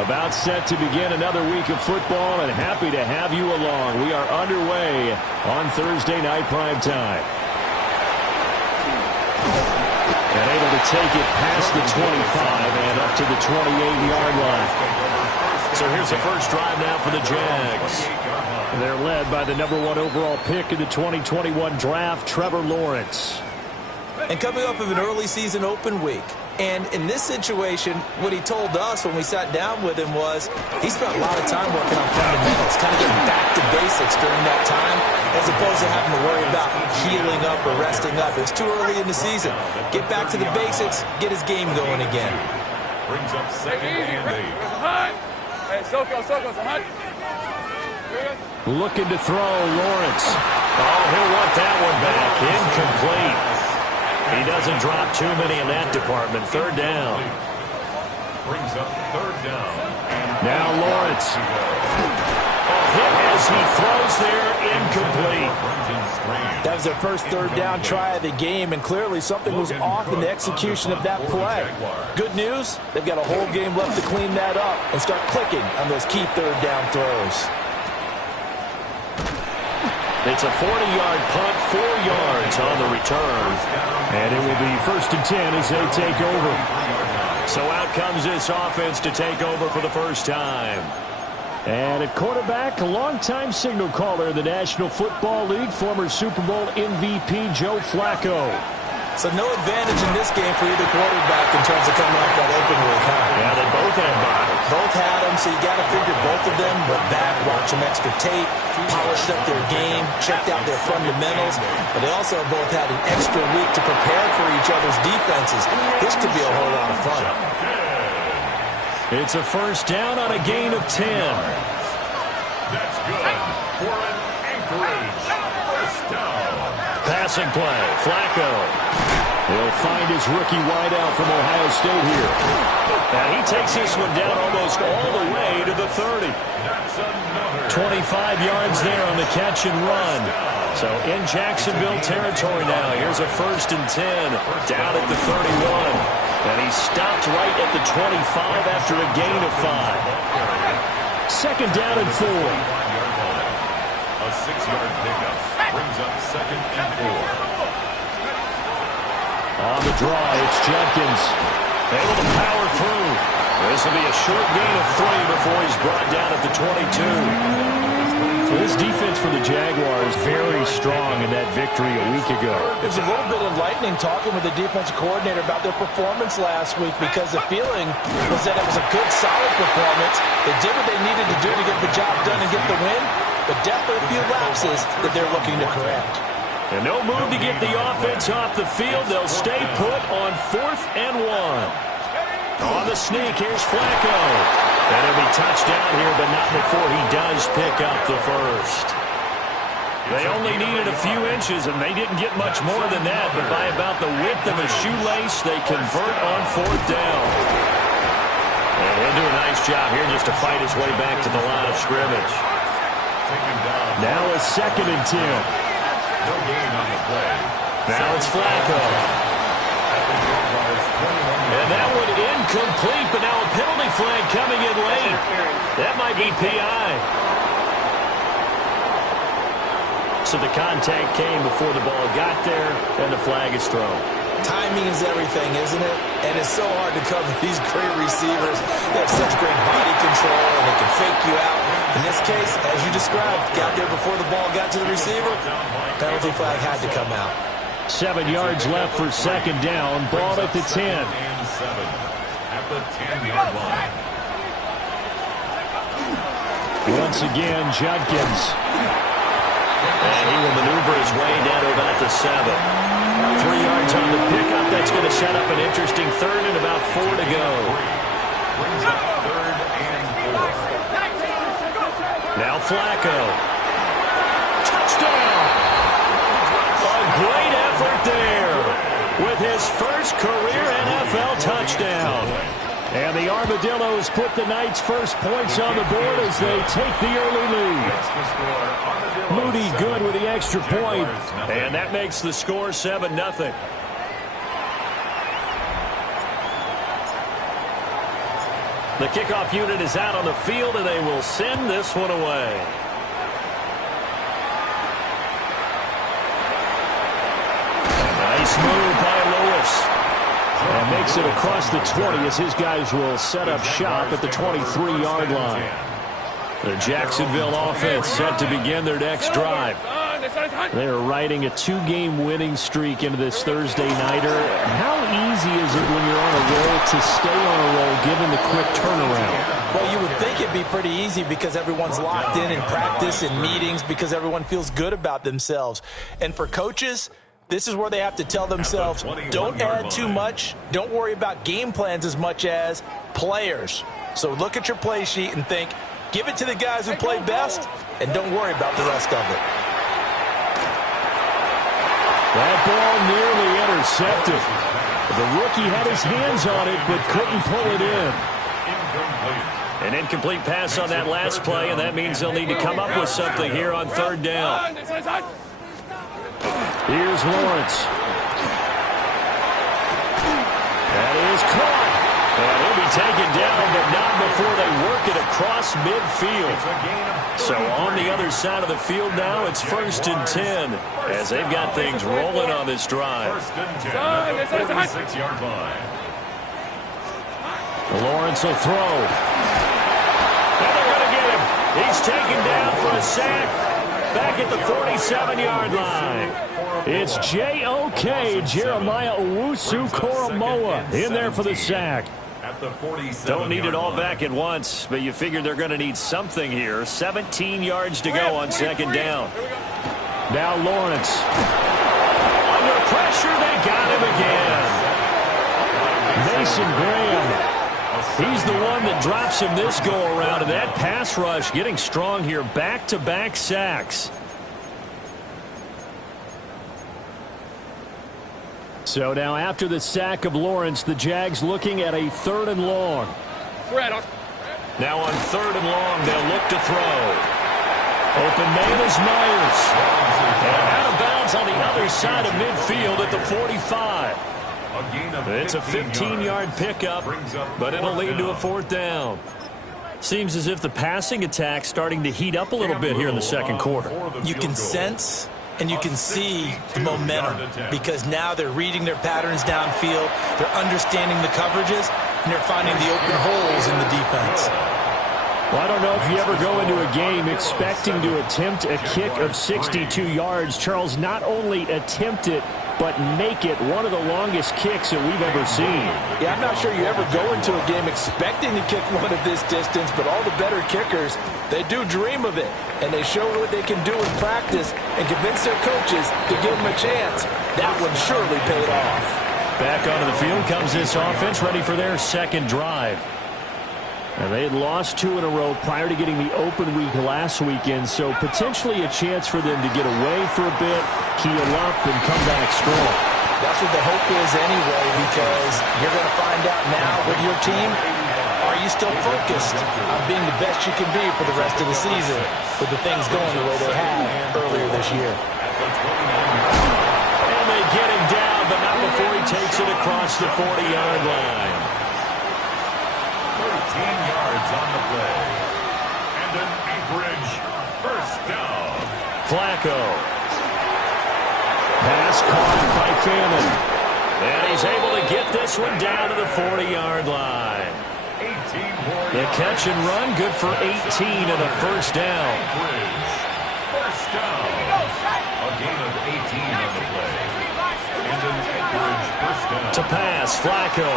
About set to begin another week of football, and happy to have you along. We are underway on Thursday night prime time. And able to take it past the 25 and up to the 28-yard line. So here's the first drive now for the Jags. They're led by the #1 overall pick in the 2021 draft, Trevor Lawrence. And coming off of an early season open week. And in this situation, what he told us when we sat down with him was he spent a lot of time working on fundamentals, kind of getting back to basics during that time, as opposed to having to worry about healing up or resting up. It's too early in the season. Get back to the basics, get his game going again. Brings up second and 8. Looking to throw, Lawrence. Oh, he'll want that one back. Incomplete. He doesn't drop too many in that department. Third down. Brings up third down. Now Lawrence. Hit as he throws there, incomplete. That was their first third down try of the game, and clearly something was off in the execution of that play. Good news, they've got a whole game left to clean that up and start clicking on those key third down throws. It's a 40-yard punt, 4 yards on the return. And it will be 1st and 10 as they take over. So out comes this offense to take over for the first time. And at quarterback, a longtime signal caller in the National Football League, former Super Bowl MVP Joe Flacco. So no advantage in this game for either quarterback in terms of coming off that open week, huh? Yeah, they both had bodies. Both had them, so you got to figure both of them went back, watched some extra tape, polished up their game, checked out their fundamentals, but they also both had an extra week to prepare for each other's defenses. This could be a whole lot of fun. It's a first down on a gain of 10. That's good for an Anchorage first down. Passing play, Flacco. He'll find his rookie wideout from Ohio State here. And he takes this one down almost all the way to the 30. 25 yards there on the catch and run. So in Jacksonville territory now. Here's a 1st and 10 down at the 31. And he stopped right at the 25 after a gain of 5. 2nd down and 4. A 6-yard pickup brings up 2nd and 4. On the draw, it's Judkins. Able to power through. This will be a short gain of 3 before he's brought down at the 22. This defense for the Jaguars very strong in that victory a week ago. It was a little bit enlightening talking with the defensive coordinator about their performance last week, because the feeling was that it was a good, solid performance. They did what they needed to do to get the job done and get the win, but definitely a few lapses that they're looking to correct. And no move to get the offense off the field. They'll stay put on 4th and 1. On the sneak, here's Flacco. And it'll be touchdown here, but not before he does pick up the first. They only needed a few inches, and they didn't get much more than that. But by about the width of a shoelace, they convert on 4th down. And he'll do a nice job here just to fight his way back to the line of scrimmage. Now a 2nd and 10. No gain on the play. Now it's Flacco. And that one incomplete, but now a penalty flag coming in late. That might be PI. So the contact came before the ball got there, and the flag is thrown. Timing is everything, isn't it? And it's so hard to cover these great receivers. They have such great body control, and they can fake you out. In this case, as you described, got there before the ball got to the receiver. Penalty flag had to come out. 7 yards left for 2nd down. Ball at the 10. At the 10-yard line. Once again, Judkins. And he will maneuver his way down to about the 7. 3 yards on the pickup. That's going to set up an interesting 3rd and about 4 to go. Brings up 3rd and 4. Now Flacco. Touchdown! A great effort there with his first career NFL touchdown. And the Armadillos put the Knights' first points on the board as they take the early lead. Moody good with the extra point, and that makes the score 7-0. The kickoff unit is out on the field, and they will send this one away. Nice move by Lewis. And makes it across the 20 as his guys will set up shop at the 23-yard line. The Jacksonville offense set to begin their next drive. They are riding a 2-game winning streak into this Thursday nighter. How easy is it when you're on a roll to stay on a roll given the quick turnaround? Well, you would think it'd be pretty easy because everyone's locked in practice and meetings because everyone feels good about themselves. And for coaches, this is where they have to tell themselves, don't add too much. Don't worry about game plans as much as players. So look at your play sheet and think, give it to the guys who play best, and don't worry about the rest of it. That ball nearly intercepted. The rookie had his hands on it but couldn't pull it in. An incomplete pass on that last play, and that means they'll need to come up with something here on third down. Here's Lawrence. That is caught. And he'll be taken down, but not before they work it across midfield. So on the other side of the field now, it's 1st and 10 as they've got things rolling on this drive. 1st and 10, 46-yard line. Lawrence will throw. And they're going to get him. He's taken down for a sack. Back at the 47-yard line. It's J.O.K. Jeremiah Owusu-Koramoah in there for the sack. Don't need it all back at once, but you figure they're going to need something here. 17 yards to go on second down. Now Lawrence. Under pressure, they got him again. Mason Graham. He's the one that drops him this go-around, and that pass rush getting strong here. Back-to-back sacks. So now after the sack of Lawrence, the Jags looking at a 3rd and long. Now on 3rd and long, they'll look to throw. Open man is Myers. And out of bounds on the other side of midfield at the 45. It's a 15-yard pickup, but it'll lead to a 4th down. Seems as if the passing attack's starting to heat up a little bit here in the second quarter. You can sense and you can see the momentum because now they're reading their patterns downfield, they're understanding the coverages, and they're finding the open holes in the defense. Well, I don't know if you ever go into a game expecting to attempt a kick of 62 yards. Charles, not only attempt it, but make it one of the longest kicks that we've ever seen. Yeah, I'm not sure you ever go into a game expecting to kick one of this distance, but all the better kickers, they do dream of it, and they show what they can do in practice and convince their coaches to give them a chance. That one surely paid off. Back onto the field comes this offense, ready for their second drive. And they had lost 2 in a row prior to getting the open week last weekend, so potentially a chance for them to get away for a bit, heal up, and come back strong. That's what the hope is anyway, because you're going to find out now with your team, are you still focused on being the best you can be for the rest of the season with the things going the way they have earlier this year? And they get him down, but not before he takes it across the 40-yard line. 13 yards on the play. And an Anchorage 1st down. Flacco. Pass caught by Fannin. And he's able to get this one down to the 40-yard line. 18 more. The catch and run, good for 18 and a 1st down. Anchorage 1st down. A gain of 18 on the play. And an Anchorage 1st down. To pass, Flacco.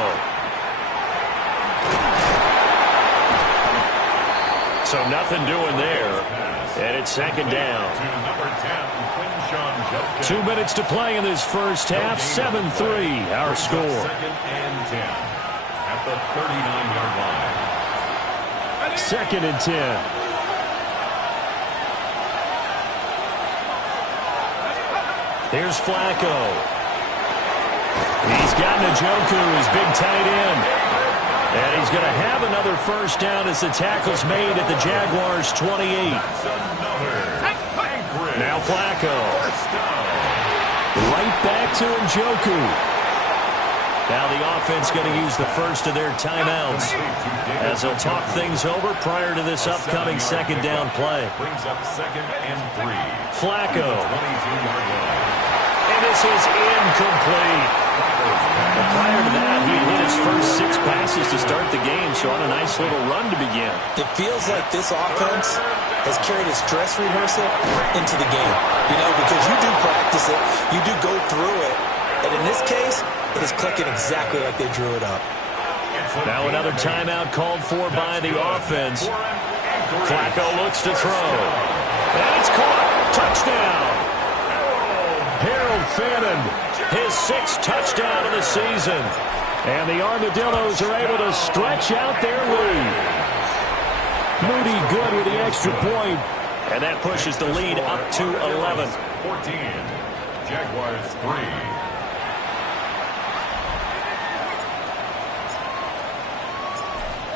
So nothing doing there. And it's second down. 2 minutes to play in this first half. 7-3, our score. 2nd and 10 at the 39-yard line. 2nd and 10. Here's Flacco. He's got Njoku, his big tight end. And he's going to have another 1st down as the tackle's made at the Jaguars' 28. Now Flacco. Right back to Njoku. Now the offense going to use the first of their timeouts as they'll talk things over prior to this upcoming second down play. Brings up 2nd and 3. Flacco. 22-yard line. And this is incomplete. But prior to that, he hit his first 6 passes to start the game, so on a nice little run to begin. It feels like this offense has carried its dress rehearsal into the game. You know, because you do practice it, you do go through it, and in this case, it is clicking exactly like they drew it up. Now another timeout called for by the offense. Flacco looks to throw. And it's caught. Touchdown. Harold Fannin, his 6th touchdown of the season. And the Armadillos are able to stretch out their lead. Moody good with the extra point. And that pushes the lead up to 11. 14. Jaguars 3.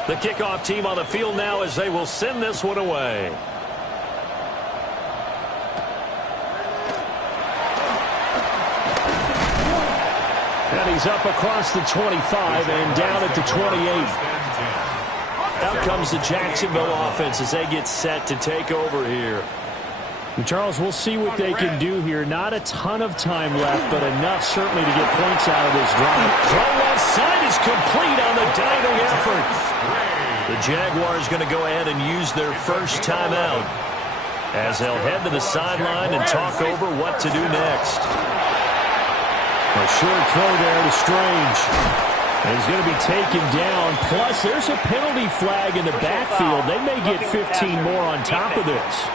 The kickoff team on the field now as they will send this one away. And he's up across the 25 and down at the 28. Out comes the Jacksonville offense as they get set to take over here. Charles, we'll see what they can do here. Not a ton of time left, but enough certainly to get points out of this drive. Throw left side is complete on the diving effort. The Jaguars going to go ahead and use their first timeout as they'll head to the sideline and talk over what to do next. A short throw there to Strange. And he's going to be taken down. Plus, there's a penalty flag in the backfield. They may get 15 more on top of this.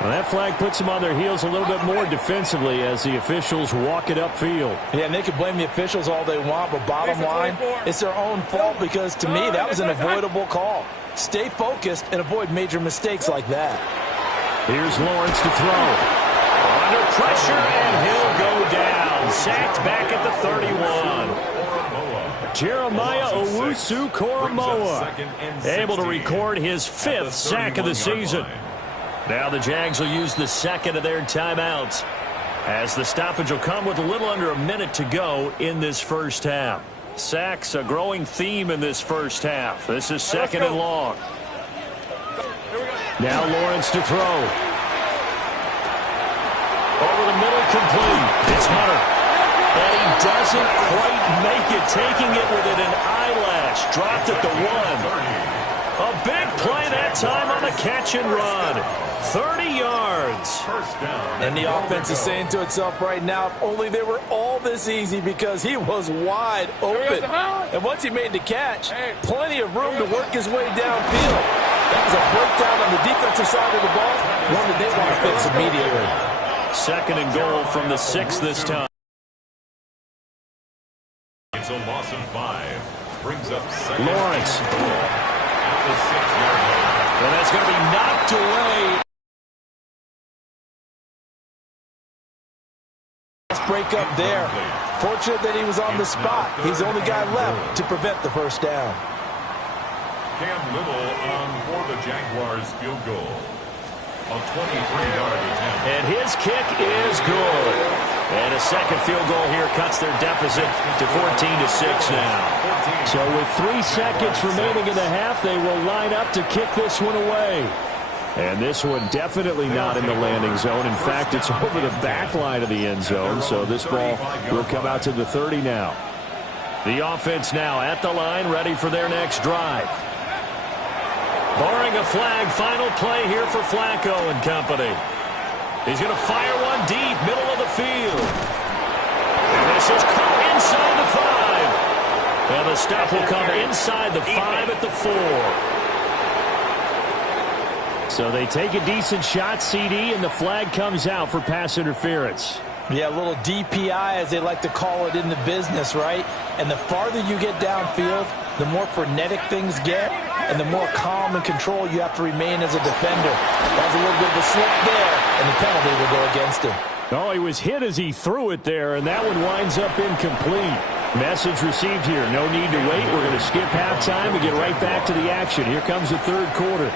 Well, that flag puts them on their heels a little bit more defensively as the officials walk it upfield. Yeah, and they can blame the officials all they want, but bottom line, it's their own fault because, to me, that was an avoidable call. Stay focused and avoid major mistakes like that. Here's Lawrence to throw. Under pressure, and he'll go down. Sacked back at the 31. Jeremiah Owusu-Koramoah able to record his 5th sack of the season. Now the Jags will use the second of their timeouts as the stoppage will come with a little under a minute to go in this first half. Sacks a growing theme in this first half. This is 2nd and long. Now Lawrence to throw. Over the middle, complete. It's Hunter. And he doesn't quite make it, taking it within an eyelash. Dropped at the 1. A big play that time on the catch and run. 30 yards. First down. And the offense is saying to itself right now, if only they were all this easy because he was wide open. And once he made the catch, plenty of room to work his way downfield. That was a breakdown on the defensive side of the ball, one that they want to fix immediately. 2nd and goal from the 6 this time. It's a loss of 5. Brings up 2nd. Lawrence. At the 6-yard line. And that's going to be knocked away. Break up there. Fortunate that he was on the spot. He's the only guy left to prevent the first down. Cam Little on for the Jaguars field goal. A 23-yard attempt. And his kick is good. And a second field goal here cuts their deficit to 14-6 now. So with 3 seconds remaining in the half, they will line up to kick this one away. And this one definitely not in the landing zone. In fact, it's over the back line of the end zone. So this ball will come out to the 30 now. The offense now at the line, ready for their next drive. Barring a flag, final play here for Flacco and company. He's going to fire one deep, middle of the field. And this is caught inside the 5. And the stop will come inside the 5 at the 4. So they take a decent shot, CD, and the flag comes out for pass interference. Yeah, a little DPI, as they like to call it in the business, right? And the farther you get downfield, the more frenetic things get, and the more calm and control you have to remain as a defender. That was a little bit of a slip there, and the penalty will go against him. Oh, he was hit as he threw it there, and that one winds up incomplete. Message received here. No need to wait. We're going to skip halftime and get right back to the action. Here comes the third quarter.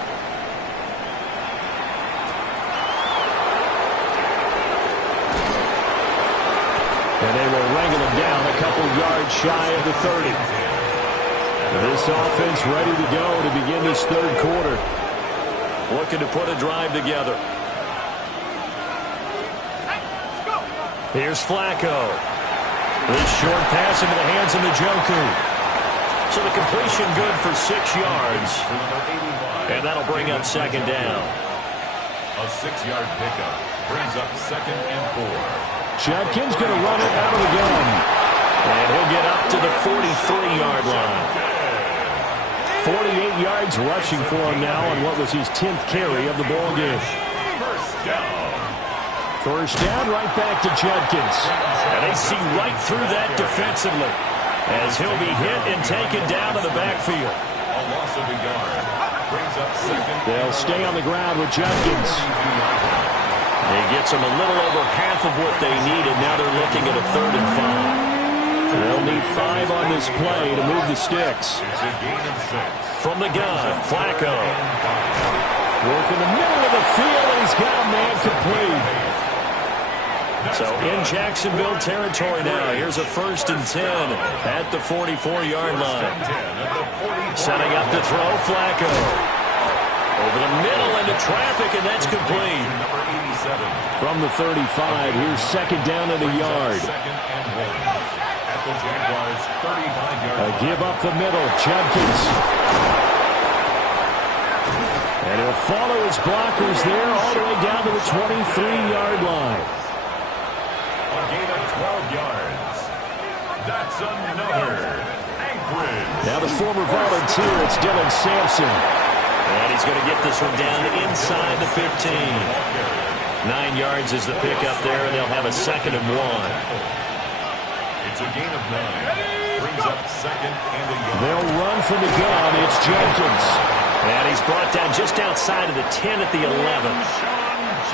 And they will wrangle him down a couple yards shy of the 30. This offense ready to go to begin this third quarter. Looking to put a drive together. Here's Flacco. This short pass into the hands of Njoku. So the completion good for 6 yards. And that'll bring up second down. A 6-yard pickup brings up 2nd and 4. Judkins going to run it out of the gun. And he'll get up to the 43-yard line. 48 yards rushing for him now on what was his 10th carry of the ball game. First down, right back to Judkins. And they see right through that defensively as he'll be hit and taken down to the backfield. A loss of a yard brings up 2nd. They'll stay on the ground with Judkins. He gets them a little over half of what they needed. Now they're looking at a 3rd and 5. They'll need 5 on this play to move the sticks. It's a gain of 6. From the gun, Flacco. Work in the middle of the field, and he's got a man complete. So in Jacksonville territory now. Here's a 1st and 10 at the 44-yard line. Setting up to throw, Flacco. Over the middle into traffic, and that's complete. From the 35, here's 2nd down at a yard. A give up the middle, Judkins. And he'll follow his blockers there all the way down to the 23-yard line. A gain of 12 yards. That's another anchorage. Now the former volunteer, it's Dylan Sampson. And he's going to get this one down inside the 15. 9 yards is the pickup there, and they'll have a 2nd and 1. It's a gain of 9. Brings up 2nd and a yard. They'll run from the gun. It's Jenkins. And he's brought down just outside of the 10 at the 11.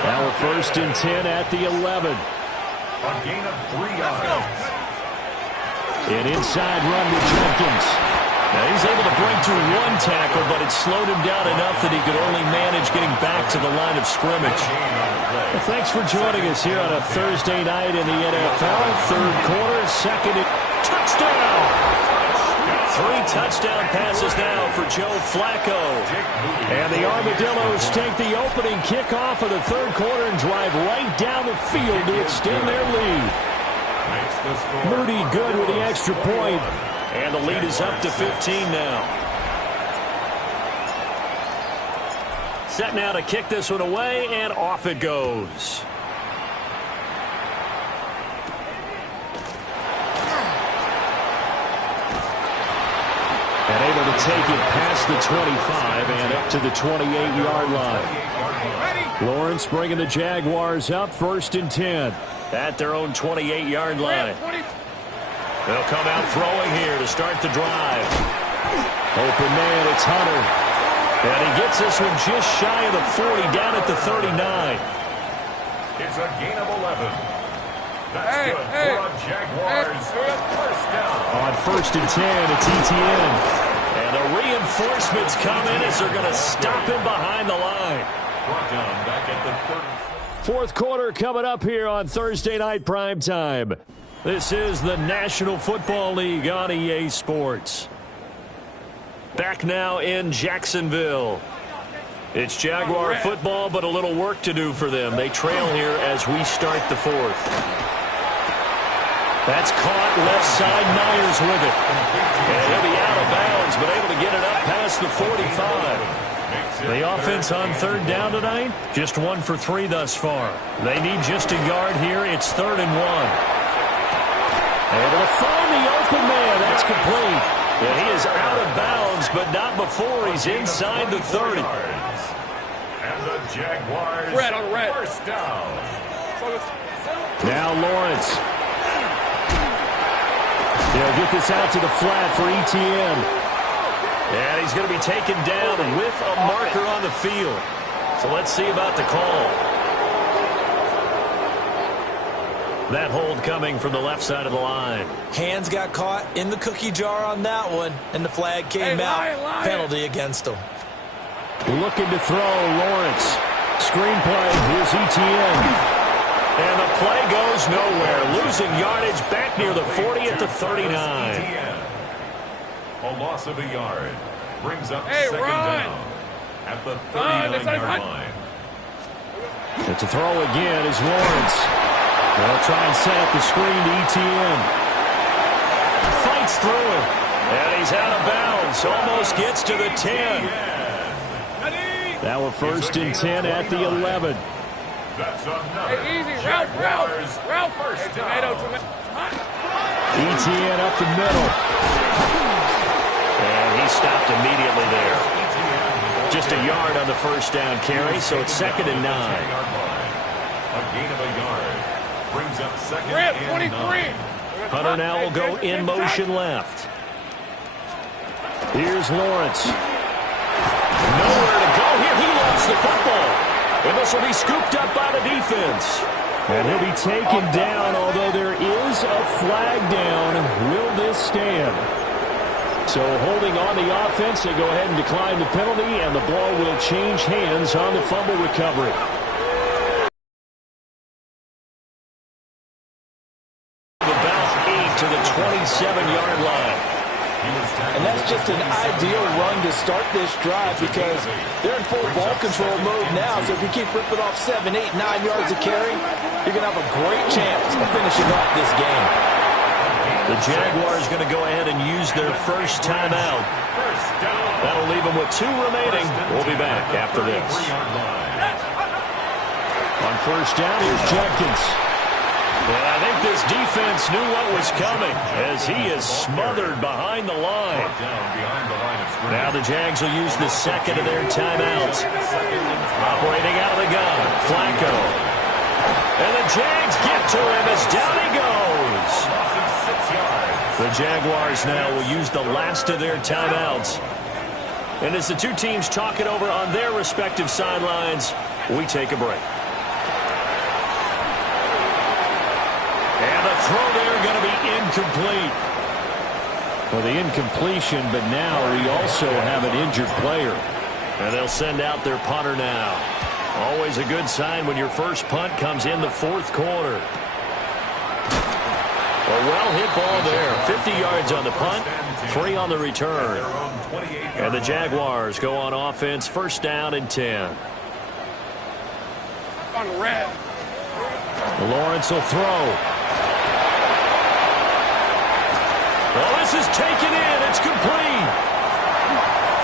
Now a 1st and 10 at the 11. A gain of 3 yards. An inside run to Jenkins. Now he's able to break through 1 tackle, but it slowed him down enough that he could only manage getting back to the line of scrimmage. Well, thanks for joining us here on a Thursday night in the NFL. Third quarter, 2nd and touchdown! 3 touchdown passes now for Joe Flacco. And the Armadillos take the opening kickoff of the third quarter and drive right down the field to extend their lead. Moody good with the extra point. And the lead is up to 15 now. Set now to kick this one away, and off it goes. And able to take it past the 25 and up to the 28-yard line. Lawrence bringing the Jaguars up, 1st and 10. At their own 28-yard line. They'll come out throwing here to start the drive. Open man, it's Hunter. And he gets this one just shy of the 40, down at the 39. It's a gain of 11. That's good for a Jaguars. First down. On 1st and 10, it's ETN. And the reinforcements come in as they're going to stop him behind the line. Brought down back at the 30. Fourth quarter coming up here on Thursday Night Primetime. This is the National Football League on EA Sports. Back now in Jacksonville. It's Jaguar football, but a little work to do for them. They trail here as we start the 4th. That's caught left side, Myers with it. And he'll be out of bounds, but able to get it up past the 45. The offense on 3rd down tonight, just 1 for 3 thus far. They need just a yard here. It's 3rd and 1. Able to find the open man. That's complete. And he is out of bounds, but not before he's inside the 30. And the Jaguars first down. Now Lawrence. They'll get this out to the flat for ETN. And he's going to be taken down with a marker on the field. So let's see about the call. That hold coming from the left side of the line. Hands got caught in the cookie jar on that one, and the flag came out. Penalty against him. Looking to throw, Lawrence. Screenplay, here's ETN. And the play goes nowhere. Losing yardage back near the 40 at the 39. A loss of a yard brings up second down at the 39-yard line. And to throw again is Lawrence. They'll try and set up the screen to ETN. Fights through it. And he's out of bounds. Almost gets to the 10. Now we're first and 10 at the 11. That's another. Easy, route. First down. ETN up the middle. And he stopped immediately there. Just a yard on the first down carry, so it's second and 9. A gain of a yard brings up second and 23. Hunter now will go in motion left. Here's Lawrence. Nowhere to go here. He lost the football. And this will be scooped up by the defense. And he'll be taken down, although there is a flag down. Will this stand? So holding on the offense, they go ahead and decline the penalty, and the ball will change hands on the fumble recovery. About 8 to the 27-yard line. And that's just an ideal run to start this drive because they're in full ball control mode now. So if you keep ripping off 7, 8, 9 yards of carry, you're going to have a great chance of finishing off this game. The Jaguars going to go ahead and use their first timeout. That'll leave them with 2 remaining. We'll be back after this. On first down, here's Jenkins. And I think this defense knew what was coming as he is smothered behind the line. Now the Jags will use the second of their timeouts. Operating out of the gun, Flacco. And the Jags get to him as down he goes. The Jaguars now will use the last of their timeouts. And as the two teams talk it over on their respective sidelines, we take a break. And the throw there going to be incomplete. Well, the incompletion, but now we also have an injured player. And they'll send out their punter now. Always a good sign when your first punt comes in the fourth quarter. A well-hit ball there. 50 yards on the punt, 3 on the return. And the Jaguars go on offense, first down and 10. On the red. Lawrence will throw. Well, this is taken in. It's complete.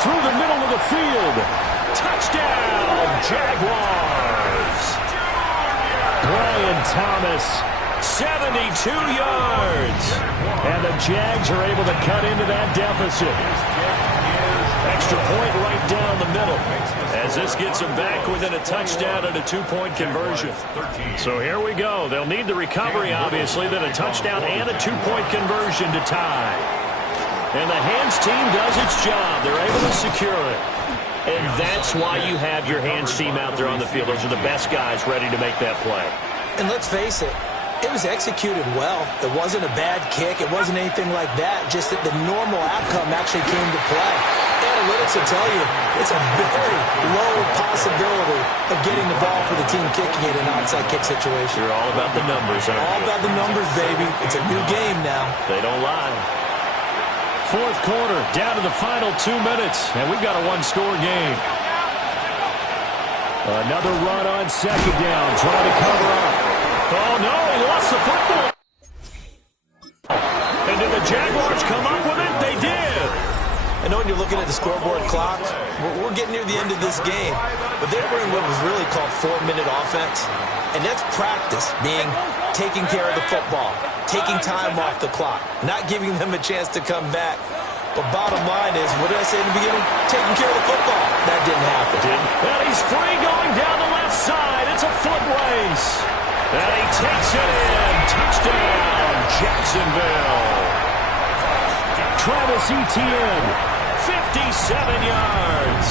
Through the middle of the field. Touchdown, Jaguars. Brian Thomas. 72 yards. And the Jags are able to cut into that deficit. Extra point right down the middle as this gets them back within a touchdown and a 2-point conversion. So here we go. They'll need the recovery, obviously, then a touchdown and a 2-point conversion to tie. And the hands team does its job. They're able to secure it. And that's why you have your hands team out there on the field. Those are the best guys ready to make that play. And let's face it, it was executed well. It wasn't a bad kick. It wasn't anything like that. Just that the normal outcome actually came to play. Analytics will tell you it's a very low possibility of getting the ball for the team kicking it in an onside kick situation. You're all about the numbers, aren't you? All about the numbers, baby. It's a new game now. They don't lie. Fourth quarter, down to the final 2 minutes, and we've got a one-score game. Another run on second down, trying to cover up. Oh, no, he lost the football. And did the Jaguars come up with it? They did. I know when you're looking at the scoreboard clock, we're getting near the end of this game, but they were in what was really called 4-minute offense, and that's practice, being taking care of the football, taking time off the clock, not giving them a chance to come back. But bottom line is, what did I say in the beginning? Taking care of the football. That didn't happen. Well, he's free going down the left side. It's a foot race. And he takes it in. Touchdown, Jacksonville. Travis Etienne, 57 yards.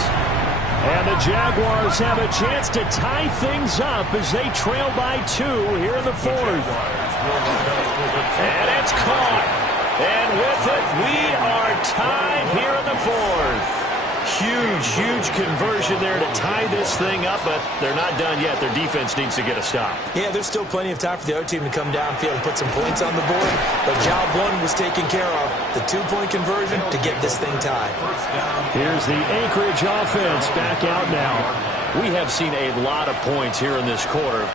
And the Jaguars have a chance to tie things up as they trail by 2 here in the fourth. And it's caught. And with it, we are tied here in the fourth. Huge conversion there to tie this thing up, but they're not done yet. Their defense needs to get a stop. Yeah, there's still plenty of time for the other team to come downfield and put some points on the board, but job one was taken care of. The two-point conversion to get this thing tied. Here's the Anchorage offense back out now. We have seen a lot of points here in this quarter.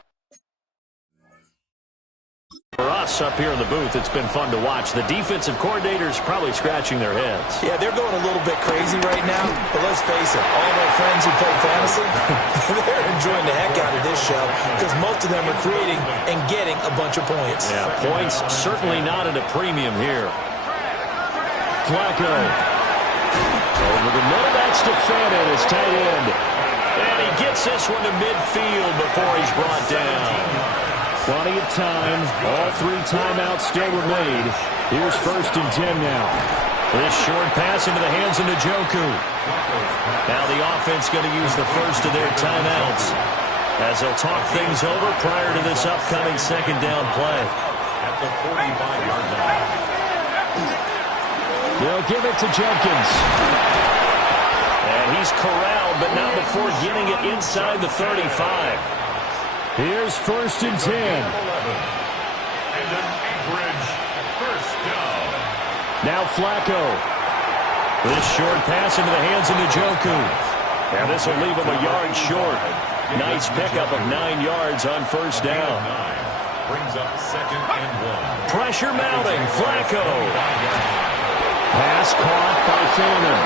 For us up here in the booth, it's been fun to watch. The defensive coordinators probably scratching their heads. Yeah, they're going a little bit crazy right now, but let's face it, all of our friends who play fantasy, they're enjoying the heck out of this show because most of them are creating and getting a bunch of points. Yeah, points certainly not at a premium here. Flacco. Over the middle, that's Stefanin, his tight end. And he gets this one to midfield before he's brought down. Plenty of time. All three timeouts still remain. Here's 1st and 10 now. This short pass into the hands of Njoku. Now the offense going to use the first of their timeouts as they'll talk things over prior to this upcoming second down play. At the 45-yard line. They'll give it to Jenkins. And he's corralled, but not before getting it inside the 35. Here's 1st and 10. And an Anchorage first down. Now Flacco. This short pass into the hands of Njoku. And this will leave him a yard short. Nice pickup of 9 yards on first down. Brings up 2nd and 1. Pressure mounting. Flacco. Pass caught by Fannin.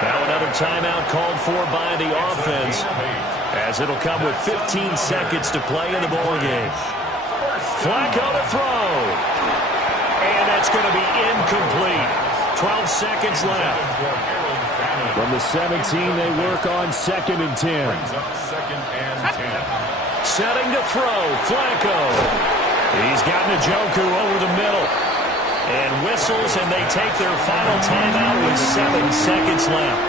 Now another timeout called for by the offense, as it'll come with 15 seconds to play in the ballgame. Flacco to throw. And that's going to be incomplete. 12 seconds left. From the 17, they work on 2nd and 10. Brings up 2nd and 10. Setting to throw. Flacco. He's got Njoku over the middle. And whistles, and they take their final timeout with 7 seconds left.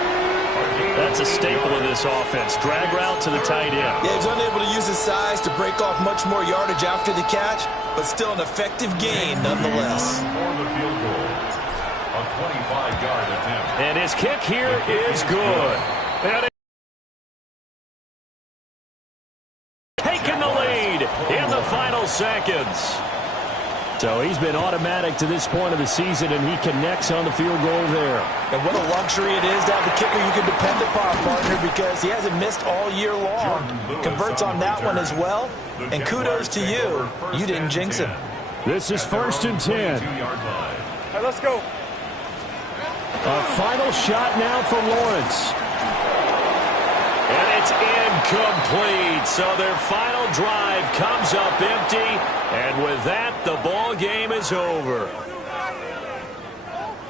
That's a staple of this offense. Drag route to the tight end. Yeah, he's unable to use his size to break off much more yardage after the catch, but still an effective gain nonetheless. For the field goal. A 25-yard attempt. And his kick here is good. And taking the lead in the final seconds. So he's been automatic to this point of the season, and he connects on the field goal there. And what a luxury it is to have the kicker you can depend upon, partner, because he hasn't missed all year long. Converts on that one as well. And kudos to you. You didn't jinx him. This is 1st and 10. All right, let's go. A final shot now for Lawrence. And it's incomplete. So their final drive comes up empty. And with that, the ball game is over.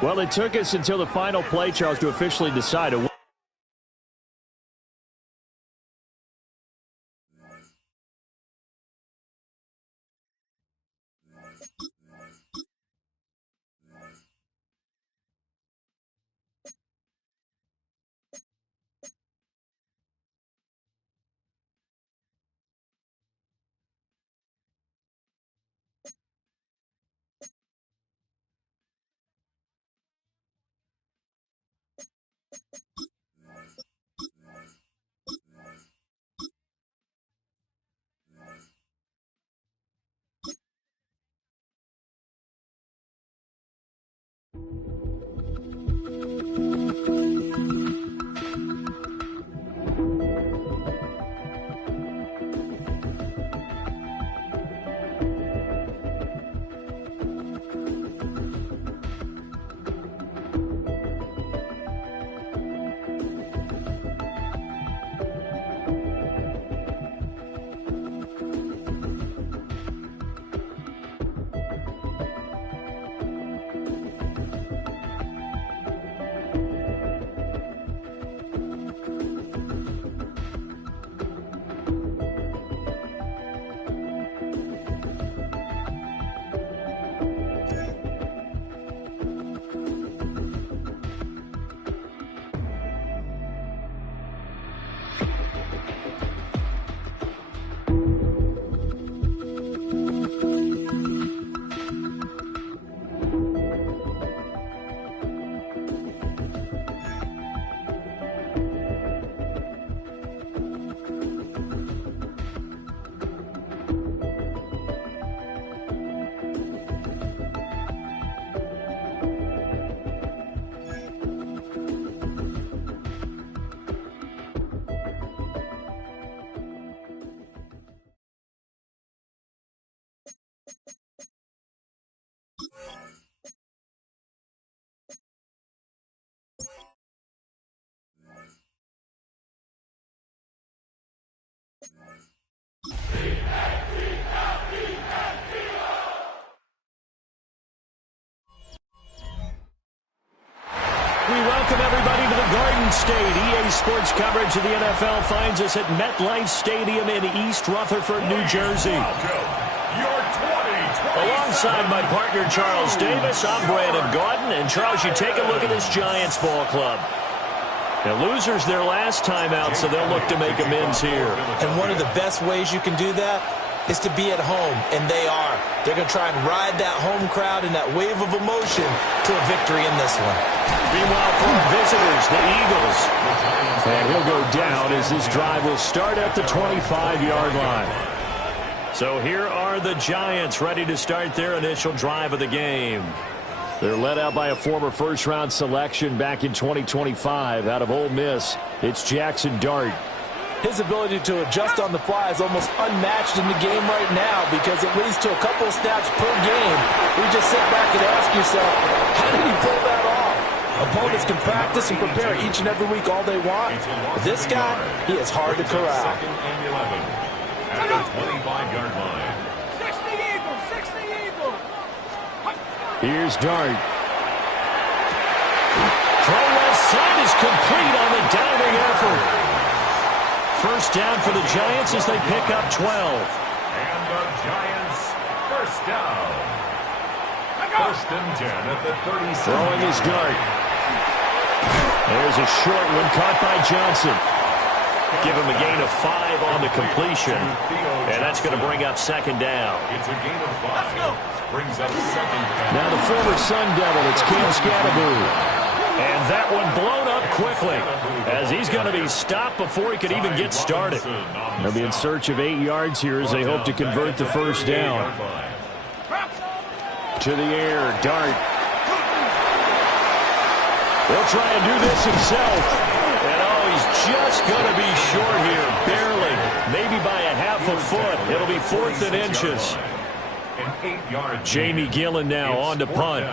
Well, it took us until the final play, Charles, to officially decide a sports coverage of the NFL finds us at MetLife Stadium in East Rutherford, New Jersey. Alongside my partner, Charles Davis, I'm Brandon Gaudin. And, Charles, you take a look at this Giants ball club. The losers their last time out, so they'll look to make amends here. And one of the best ways you can do that is to be at home, and they are. They're going to try and ride that home crowd and that wave of emotion to a victory in this one. Meanwhile, for our visitors, the Eagles. And he'll go down as this drive will start at the 25-yard line. So here are the Giants ready to start their initial drive of the game. They're led out by a former first-round selection back in 2025 out of Ole Miss. It's Jackson Dart. His ability to adjust on the fly is almost unmatched in the game right now because it leads to a couple of snaps per game. You just sit back and ask yourself, how did he pull that off? Opponents can practice and prepare each and every week all they want. But this guy, he is hard to corral. Second and 11 at the 25-yard line. 60 Eagles, 60 Eagles. Here's Dart. Throw left side is complete on the diving effort. First down for the Giants as they pick up 12. And the Giants first down. First and 10 at the 37. Throwing his Dart. There's a short one caught by Johnson. Give him a gain of 5 on the completion. And that's going to bring up second down. It's a gain of 5. Brings up second down. Now the former Sun Devil, it's Cam Scatterbury. And that one blown up quickly as he's going to be stopped before he could even get started. They'll be in search of 8 yards here as they hope to convert the first down. To the air, Dart. He'll try and do this himself. And oh, he's just going to be short here, barely. Maybe by a half a foot. It'll be 4th and inches. Jamie Gillen now on to punt.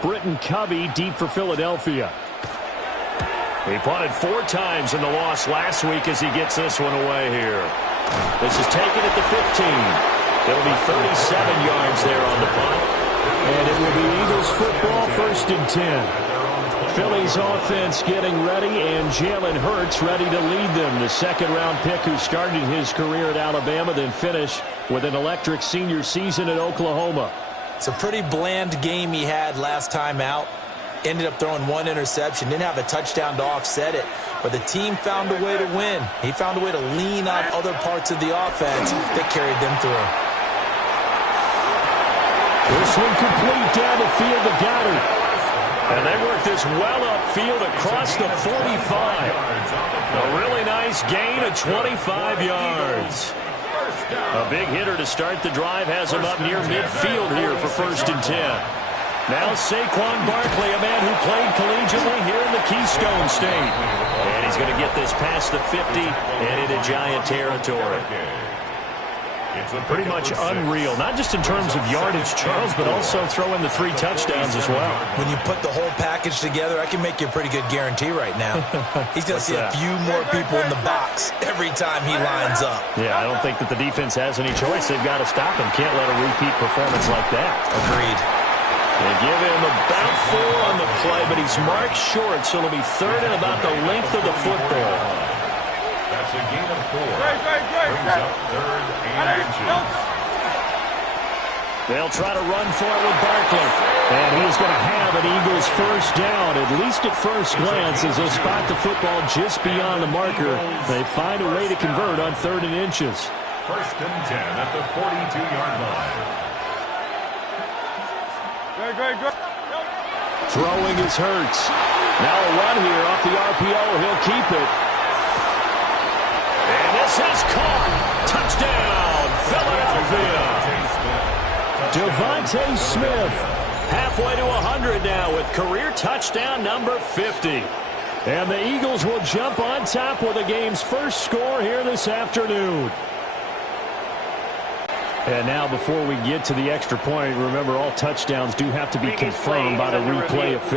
Britton Covey deep for Philadelphia. He punted 4 times in the loss last week as he gets this one away here. This is taken at the 15. It'll be 37 yards there on the punt. And it will be Eagles football, 1st and 10. Philly's offense getting ready, and Jalen Hurts ready to lead them. The second-round pick who started his career at Alabama, then finished with an electric senior season at Oklahoma. It's a pretty bland game he had last time out. Ended up throwing 1 interception. Didn't have a touchdown to offset it. But the team found a way to win. He found a way to lean on other parts of the offense that carried them through. This one complete down the field to Goddard. And they work this well upfield across the 45. A really nice gain of 25 yards. A big hitter to start the drive has him up near midfield here for 1st and 10. Now Saquon Barkley, a man who played collegiately here in the Keystone State. And he's going to get this past the 50 and into Giant territory. Pretty much unreal, not just in terms of yardage, Charles, but also throw in the 3 touchdowns as well. When you put the whole package together, I can make you a pretty good guarantee right now. He's going to see a few more people in the box every time he lines up. Yeah, I don't think that the defense has any choice. They've got to stop him. Can't let a repeat performance like that. Agreed. They give him about 4 on the play, but he's marked short, so it'll be 3rd and about the length of the football. That's a gain of 4. Brings up 3rd and inches. They'll try to run for it with Barkley. And he is going to have an Eagles first down, at least at first glance, as they'll spot the football just beyond the marker. They find a way to convert on 3rd and inches. 1st and 10 at the 42-yard line. Throwing is Hurts. Now a run here off the RPO. He'll keep it. And this is caught. Touchdown, Philadelphia. Devontae Smith. Halfway to 100 now with career touchdown number 50. And the Eagles will jump on top with the game's first score here this afternoon. And now before we get to the extra point, remember all touchdowns do have to be confirmed by the replay official.